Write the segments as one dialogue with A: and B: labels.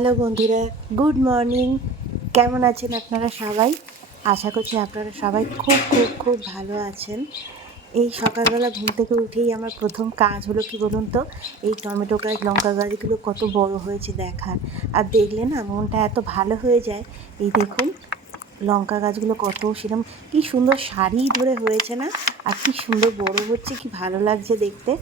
A: Hello বন্ধুরা, good morning. কেমন আছেন আপনারা সবাই? আশা করছি আপনারা সবাই খুব খুব খুব ভালো আছেন। এই সকালবেলা ঘুম থেকে উঠেই আমার প্রথম কাজ হলো কি বলুন তো, এই টমেটো গাছ, লঙ্কা গাছগুলো কত বড় হয়েছে দেখার। আর দেখলে না, মনটা এত ভালো হয়ে যায়। এই দেখুন, লঙ্কা গাছগুলো কত সেরকম কি সুন্দর শাড়ি ধরে হয়েছে না? আর কি সুন্দর বড় হচ্ছে, কি ভালো লাগছে দেখতে।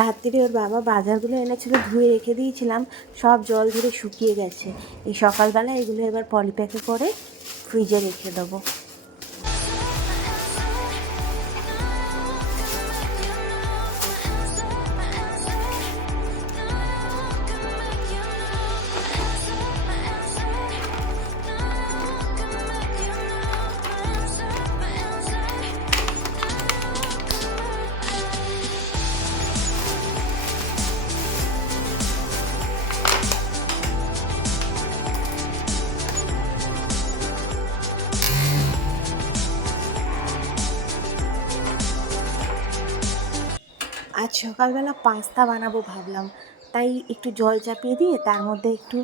A: রাত্রিরে ওর বাবা বাজারগুলো এনেছিল, ধুয়ে রেখে দিয়েছিলাম, সব জল ধরে শুকিয়ে গেছে। এই সকালবেলা এগুলো এবার পলিপ্যাকে করে ফ্রিজে রেখে দেবো। সকালবেলা পাস্তা বানাবো ভাবলাম। তাই একটু জল চাপিয়ে দিয়ে তার মধ্যে একটু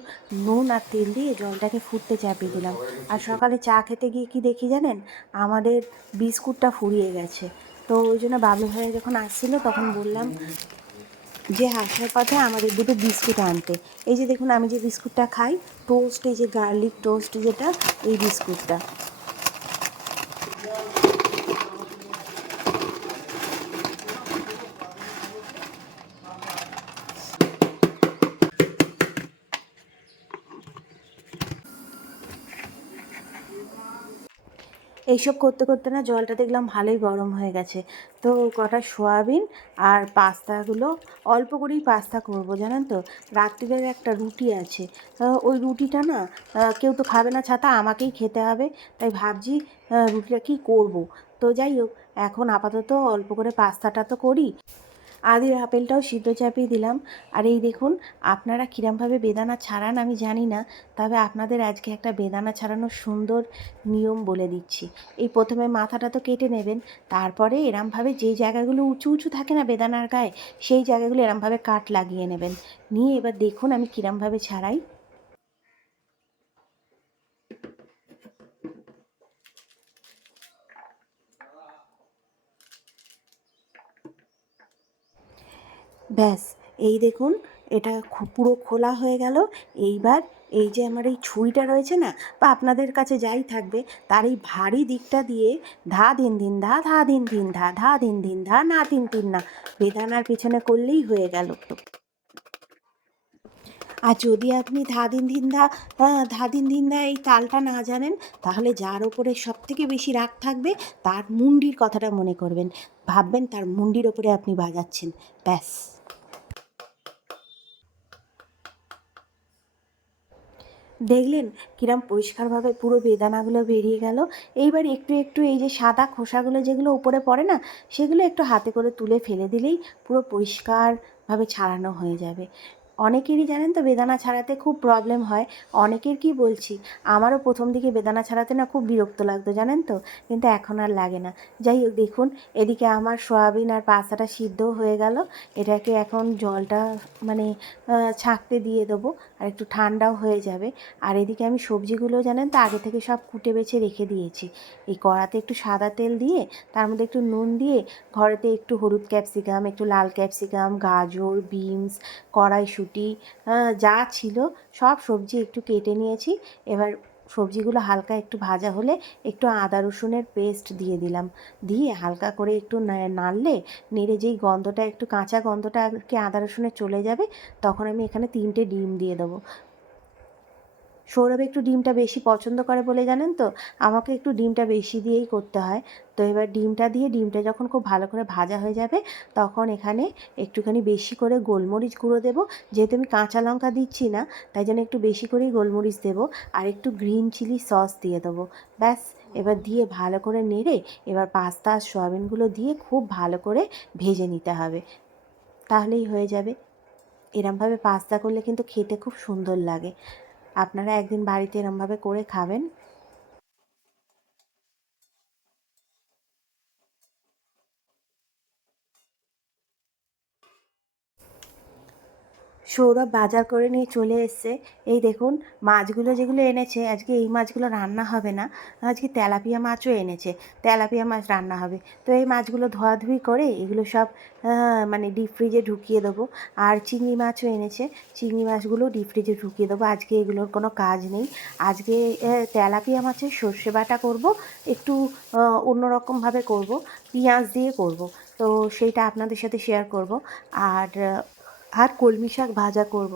A: নুন আর তেল দিয়ে জলটাকে ফুটতে চাপিয়ে দিলাম। আর সকালে চা খেতে গিয়ে কি দেখি জানেন? আমাদের বিস্কুটটা ফুরিয়ে গেছে। তো ওই জন্য বাবলু ভাইয়া যখন আসছিল তখন বললাম যে, আসার পথে আমাদের দুটো বিস্কুট আনতে। এই যে দেখুন, আমি যে বিস্কুটটা খাই টোস্ট এই যে গার্লিক টোস্ট যেটা, এই বিস্কুটটা। এইসব করতে করতে না জলটা দেখলাম ভালোই গরম হয়ে গেছে। তো কটা সোয়াবিন আর পাস্তাগুলো, অল্প করেই পাস্তা করব, জানেন তো? রাত্রিবেলা একটা রুটি আছে। ওই রুটিটা না কেউ তো খাবে না, ছাতা আমাকেই খেতে হবে। তাই ভাবছি রুটিটা কি করব? তো যাই হোক, এখন আপাতত অল্প করে পাস্তাটা তো করি। আদির আপেলটাও সিদ্ধ চাপিয়ে দিলাম। আর এই দেখুন, আপনারা কীরমভাবে বেদানা ছাড়ান আমি জানি না, তবে আপনাদের আজকে একটা বেদানা ছাড়ানোর সুন্দর নিয়ম বলে দিচ্ছি। এই প্রথমে মাথাটা তো কেটে নেবেন, তারপরে এরমভাবে যে জায়গাগুলো উঁচু উঁচু থাকে না বেদানার গায়ে, সেই জায়গাগুলো এরমভাবে কাট লাগিয়ে নেবেন। নিয়ে এবার দেখুন আমি কীরমভাবে ছাড়াই। ব্যাস, এই দেখুন, এটা পুরো খোলা হয়ে গেল। এইবার এই যে আমার এই ছুরিটা রয়েছে না, বা আপনাদের কাছে যাই থাকবে, তার এই ভারী দিকটা দিয়ে ধা দিন দিন ধা ধা দিন দিন ধা ধা দিন দিন ধা, না তিন তিন না, বেদানার পিছনে করলেই হয়ে গেল আর যদি আপনি ধা দিন দিন ধা ধা দিন দিন ধা এই তালটা না জানেন, তাহলে যার ওপরে সব থেকে বেশি রাগ থাকবে, তার মুন্ডির কথাটা মনে করবেন। ভাববেন তার মুন্ডির ওপরে আপনি বাজাচ্ছেন। ব্যাস। দেখলেন কিরম পরিষ্কারভাবে পুরো বেদানাগুলো বেরিয়ে গেল। এইবার একটু একটু এই যে সাদা খোসাগুলো যেগুলো উপরে পড়ে না, সেগুলো একটু হাতে করে তুলে ফেলে দিলেই পুরো পরিষ্কারভাবে ছাড়ানো হয়ে যাবে। অনেকেরই জানেন তো বেদানা ছাড়াতে খুব প্রবলেম হয়। অনেকের কি বলছি, আমারও প্রথম দিকে বেদানা ছাড়াতে না খুব বিরক্ত লাগতো, জানেন তো? কিন্তু এখন আর লাগে না। যাই হোক, দেখুন, এদিকে আমার সয়াবিন আর পাস্তাটা সিদ্ধ হয়ে গেল। এটাকে এখন জলটা মানে ছাঁকতে দিয়ে দেবো। আর একটু ঠান্ডাও হয়ে যাবে। আর এদিকে আমি সবজিগুলো জানেন তো, আগে থেকে সব কুটে বেছে রেখে দিয়েছি। এই কড়াতে একটু সাদা তেল দিয়ে, তার মধ্যে একটু নুন দিয়ে, ঘরেতে একটু হলুদ ক্যাপসিকাম, একটু লাল ক্যাপসিকাম, গাজর, বিনস, কড়াইশুটি যা ছিল, সব সবজি একটু কেটে নিয়েছি। এবার সবজিগুলো হালকা একটু ভাজা হলে একটু আদা রসুনের পেস্ট দিয়ে দিলাম। দিয়ে হালকা করে একটু নাড়লে নেড়ে যেই গন্ধটা, একটু কাঁচা গন্ধটা আর কি আদা রসুনে চলে যাবে, তখন আমি এখানে তিনটে ডিম দিয়ে দেবো। সৌরভ একটু ডিমটা বেশি পছন্দ করে বলে জানেন তো? আমাকে একটু ডিমটা বেশি দিয়েই করতে হয়। তো এবার ডিমটা দিয়ে ডিমটা যখন খুব ভালো করে ভাজা হয়ে যাবে, তখন এখানে একটুখানি বেশি করে গোলমরিচ গুঁড়ো দেবো। যেহেতু আমি কাঁচা লঙ্কা দিচ্ছি না, তাই জন্য একটু বেশি করেই গোলমরিচ দেবো। আর একটু গ্রিন চিলি সস দিয়ে দেবো। ব্যাস, এবার দিয়ে ভালো করে নেড়ে এবার পাস্তা আর সয়াবিনগুলো দিয়ে খুব ভালো করে ভেজে নিতে হবে। তাহলেই হয়ে যাবে। এরমভাবে পাস্তা করলে কিন্তু খেতে খুব সুন্দর লাগে। আপনারা একদিন বাড়িতে এরমভাবে করে খাবেন। সৌরভ বাজার করে নিয়ে চলে এসছে। এই দেখুন, মাছগুলো যেগুলো এনেছে, আজকে এই মাছগুলো রান্না হবে না। আজকে তেলাপিয়া মাছও এনেছে, তেলাপিয়া মাছ রান্না হবে। তো এই মাছগুলো ধোয়াধুয়ি করে এগুলো সব মানে ডিপ ফ্রিজে ঢুকিয়ে দেবো। আর চিংড়ি মাছও এনেছে, চিংড়ি মাছগুলো ডিপ ফ্রিজে ঢুকিয়ে দেবো। আজকে এগুলোর কোনো কাজ নেই। আজকে তেলাপিয়া মাছের সর্ষে বাটা করব, একটু অন্যরকমভাবে করব, পেঁয়াজ দিয়ে করব। তো সেইটা আপনাদের সাথে শেয়ার করব। আর আর কলমি শাক ভাজা করব।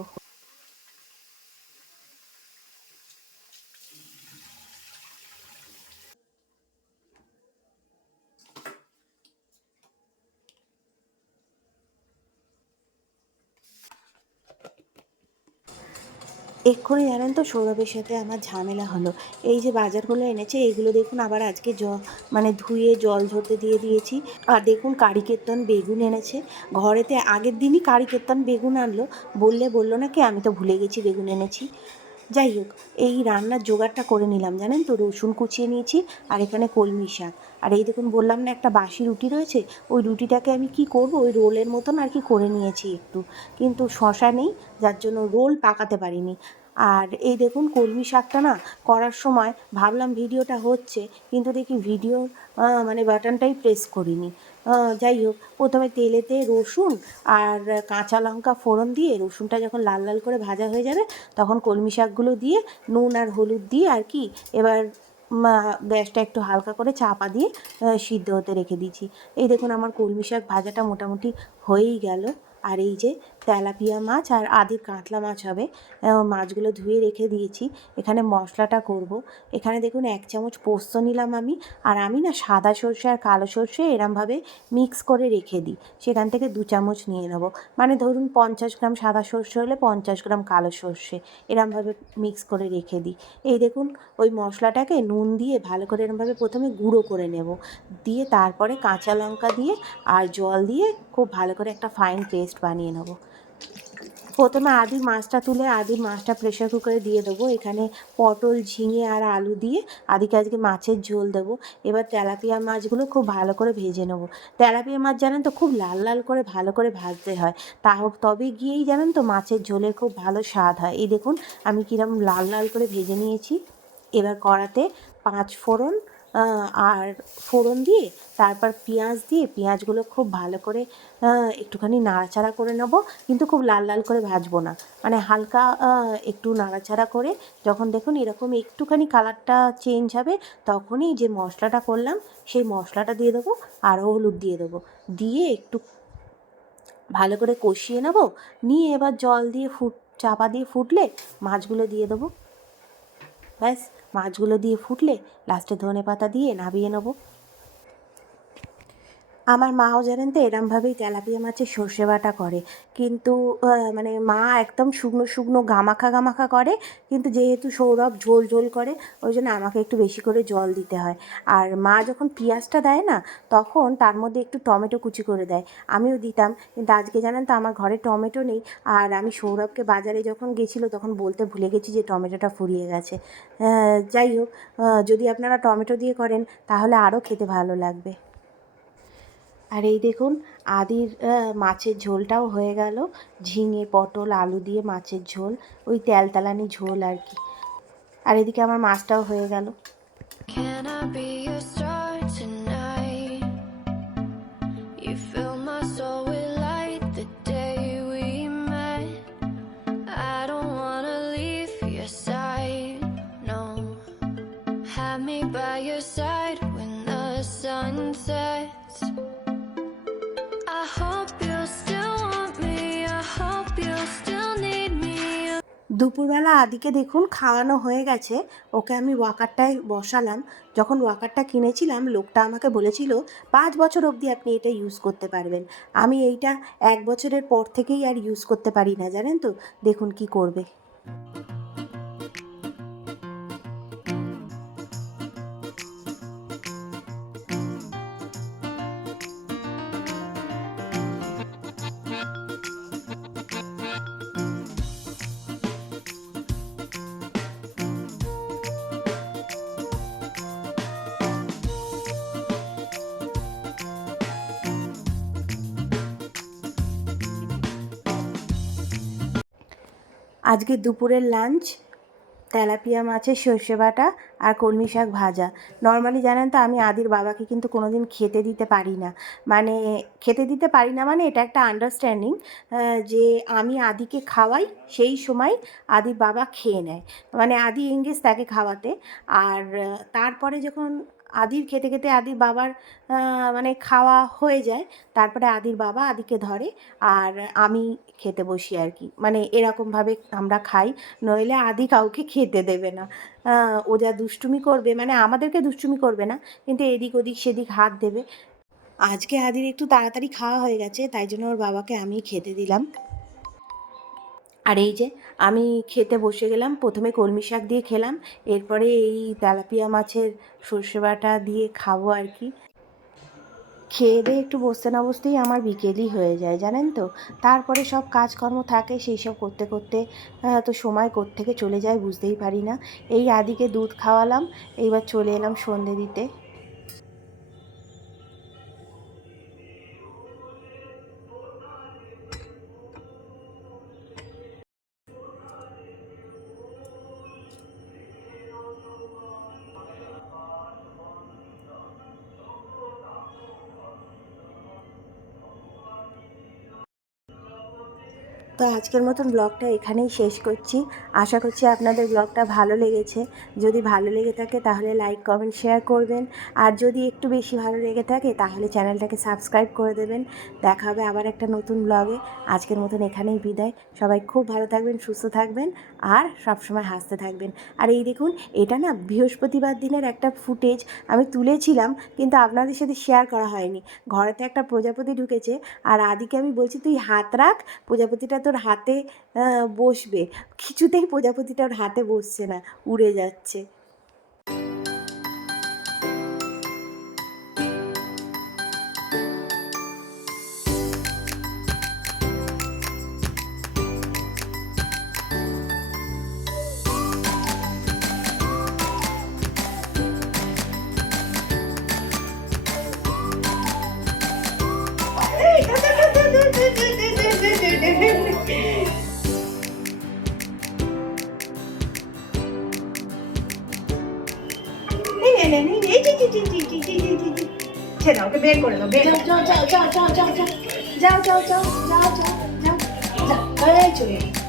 A: এক্ষুনি জানেন তো সৌরভের সাথে আমার ঝামেলা হলো। এই যে বাজারগুলো এনেছে এইগুলো দেখুন আবার আজকে জ মানে ধুয়ে জল ঝরতে দিয়ে দিয়েছি। আর দেখুন কারি কেতন বেগুন এনেছে। ঘরেতে আগের দিনই কারি কেতন বেগুন আনলো। বললে বলল না কি, আমি তো ভুলে গেছি বেগুন এনেছি। যাই হোক, এই রান্নার জোগাড়টা করে নিলাম, জানেন তো? রসুন কুচিয়ে নিয়েছি আর এখানে কলমি শাক। আর এই দেখুন, বললাম না একটা বাসি রুটি রয়েছে, ওই রুটিটাকে আমি কি করব? ওই রোলের মতন আর কি করে নিয়েছি একটু। কিন্তু শশা নেই, যার জন্য রোল পাকাতে পারিনি। আর এই দেখুন, কলমি শাকটা না করার সময় ভাবলাম ভিডিওটা হচ্ছে, কিন্তু দেখি ভিডিও মানে বাটনটাই প্রেস করিনি। যাই হোক, প্রথমে তেলেতে রসুন আর কাঁচা লঙ্কা ফোড়ন দিয়ে, রসুনটা যখন লাল লাল করে ভাজা হয়ে যাবে, তখন কলমি শাকগুলো দিয়ে, নুন আর হলুদ দিয়ে আর কি, এবার গ্যাসটা একটু হালকা করে চাপা দিয়ে সিদ্ধ হতে রেখে দিয়েছি। এই দেখুন, আমার কলমি শাক ভাজাটা মোটামুটি হয়েই গেল। আর এই যে তেলাপিয়া মাছ আর আদির কাতলা মাছ হবে। মাছগুলো ধুয়ে রেখে দিয়েছি। এখানে মশলাটা করব। এখানে দেখুন, এক চামচ পোস্ত নিলাম আমি। আর আমি না সাদা সর্ষে আর কালো সর্ষে এরমভাবে মিক্স করে রেখে দিই। সেখান থেকে দু চামচ নিয়ে নেব। মানে ধরুন, পঞ্চাশ গ্রাম সাদা সর্ষে হলে পঞ্চাশ গ্রাম কালো সর্ষে এরমভাবে মিক্স করে রেখে দিই। এই দেখুন, ওই মশলাটাকে নুন দিয়ে ভালো করে এরমভাবে প্রথমে গুঁড়ো করে নেব। দিয়ে তারপরে কাঁচা লঙ্কা দিয়ে আর জল দিয়ে খুব ভালো করে একটা ফাইন পেস্ট বানিয়ে নেব। প্রথমে আদির মাছটা তুলে আদির মাছটা প্রেশার কুকারে দিয়ে দেবো। এখানে পটল, ঝিঙে আর আলু দিয়ে আদিকে আজকে মাছের ঝোল দেবো। এবার তেলাপিয়া মাছগুলো খুব ভালো করে ভেজে নেব। তেলাপিয়া মাছ জানেন তো খুব লাল লাল করে ভালো করে ভাজতে হয়। তা তবে গিয়েই জানেন তো মাছের ঝোলের খুব ভালো স্বাদ হয়। এই দেখুন, আমি কিরম লাল লাল করে ভেজে নিয়েছি। এবার কড়াতে পাঁচ ফোড়ন আর ফোড়ন দিয়ে, তারপর পেঁয়াজ দিয়ে, পেঁয়াজগুলো খুব ভালো করে একটুখানি নাড়াচাড়া করে নেব। কিন্তু খুব লাল লাল করে ভাজবো না। মানে হালকা একটু নাড়াচাড়া করে যখন দেখুন এরকম একটুখানি কালারটা চেঞ্জ হবে, তখনই যে মশলাটা করলাম, সেই মশলাটা দিয়ে দেবো আর হলুদ দিয়ে দেবো। দিয়ে একটু ভালো করে কষিয়ে নেব। নিয়ে এবার জল দিয়ে ফুট, চাপা দিয়ে ফুটলে মাছগুলো দিয়ে দেবো। ব্যাস। মাছগুলো দিয়ে ফুটলে লাস্টে ধনে পাতা দিয়ে নাবিয়ে নেব। আমার মাও জানেন তো এরমভাবেই তেলাপিয়া মাছের সর্ষে বাটা করে। কিন্তু মানে মা একদম শুকনো শুকনো গামাখা গামাখা করে, কিন্তু যেহেতু সৌরভ ঝোল ঝোল করে, ওই জন্য আমাকে একটু বেশি করে জল দিতে হয়। আর মা যখন পেঁয়াজটা দেয় না, তখন তার মধ্যে একটু টমেটো কুচি করে দেয়। আমিও দিতাম, কিন্তু আজকে জানেন তো আমার ঘরে টমেটো নেই, আর আমি সৌরভকে বাজারে যখন গেছিল তখন বলতে ভুলে গেছি যে টমেটোটা ফুরিয়ে গেছে। যাই হোক যদি আপনারা টমেটো দিয়ে করেন, তাহলে আরও খেতে ভালো লাগবে। আর এই দেখুন, আদির মাছের ঝোলটাও হয়ে গেল। ঝিঙে, পটল, আলু দিয়ে মাছের ঝোল, ওই তেলতালানি ঝোল আর কি। আর এদিকে আমার মাছটাও হয়ে গেল।
B: Sunset
A: দুপুরবেলা আদিকে দেখুন খাওয়ানো হয়ে গেছে। ওকে আমি ওয়াকারটায় বসালাম। যখন ওয়াকারটা কিনেছিলাম, লোকটা আমাকে বলেছিল, পাঁচ বছর অবধি আপনি এটা ইউজ করতে পারবেন। আমি এইটা এক বছরের পর থেকেই আর ইউজ করতে পারি না, জানেন তো? দেখুন কি করবে। আজকে দুপুরের লাঞ্চ তেলাপিয়া মাছের সর্ষে বাটা আর কলমি শাক ভাজা। নর্মালি জানেন তো, আমি আদির বাবাকে কিন্তু কোনোদিন খেতে দিতে পারি না। মানে খেতে দিতে পারি না মানে এটা একটা আন্ডারস্ট্যান্ডিং যে আমি আদিকে খাওয়াই, সেই সময় আদির বাবা খেয়ে নেয়। মানে আদি এঙ্গেজ তাকে খাওয়াতে। আর তারপরে যখন আদির খেতে খেতে আদির বাবার মানে খাওয়া হয়ে যায়। তারপরে আদির বাবা আদিকে ধরে আর আমি খেতে বসি আর কি। মানে এরকমভাবে আমরা খাই, নইলে আদি কাউকে খেতে দেবে না। ও যা দুষ্টুমি করবে মানে আমাদেরকে দুষ্টুমি করবে না, কিন্তু এদিক ওদিক সেদিক হাত দেবে। আজকে আদির একটু তাড়াতাড়ি খাওয়া হয়ে গেছে, তাই জন্য ওর বাবাকে আমি খেতে দিলাম। আর এই যে, আমি খেতে বসে গেলাম, প্রথমে কলমি শাক দিয়ে খেলাম, এরপরে এই তেলাপিয়া মাছের সর্ষে বাটা দিয়ে খাব আর কি। খেয়ে দিয়ে একটু বসতে না বসতেই আমার বিকেলই হয়ে যায়, জানেন তো? তারপরে সব কাজকর্ম থাকে, সেই সব করতে করতে তো সময় থেকে চলে যায় বুঝতেই পারি না। এই আদিকে দুধ খাওয়ালাম, এইবার চলে এলাম সন্ধে দিতে। আজকের মতন ব্লগটা এখানেই শেষ করছি। আশা করছি আপনাদের ব্লগটা ভালো লেগেছে। যদি ভালো লেগে থাকে তাহলে লাইক, কমেন্ট, শেয়ার করবেন। আর যদি একটু বেশি ভালো লেগে থাকে তাহলে চ্যানেলটাকে সাবস্ক্রাইব করে দেবেন। দেখা হবে আবার একটা নতুন ব্লগে। আজকের মতন এখানেই বিদায়। সবাই খুব ভালো থাকবেন, সুস্থ থাকবেন। আর সবসময় হাসতে থাকবেন। আর এই দেখুন, এটা না বৃহস্পতিবার দিনের একটা ফুটেজ আমি তুলেছিলাম, কিন্তু আপনাদের সাথে শেয়ার করা হয়নি। ঘরেতে একটা প্রজাপতি ঢুকেছে, আর আদিকে আমি বলছি, তুই হাত রাখ, প্রজাপতিটা তোর হাতে বসবে। কিছুতেই প্রজাপতিটা ওর হাতে বসছে না, উড়ে যাচ্ছে। বের করে দাও বের যাও যাও যাও যাও যাও যাও যাও যাও যাও যাও যাও যাও যাও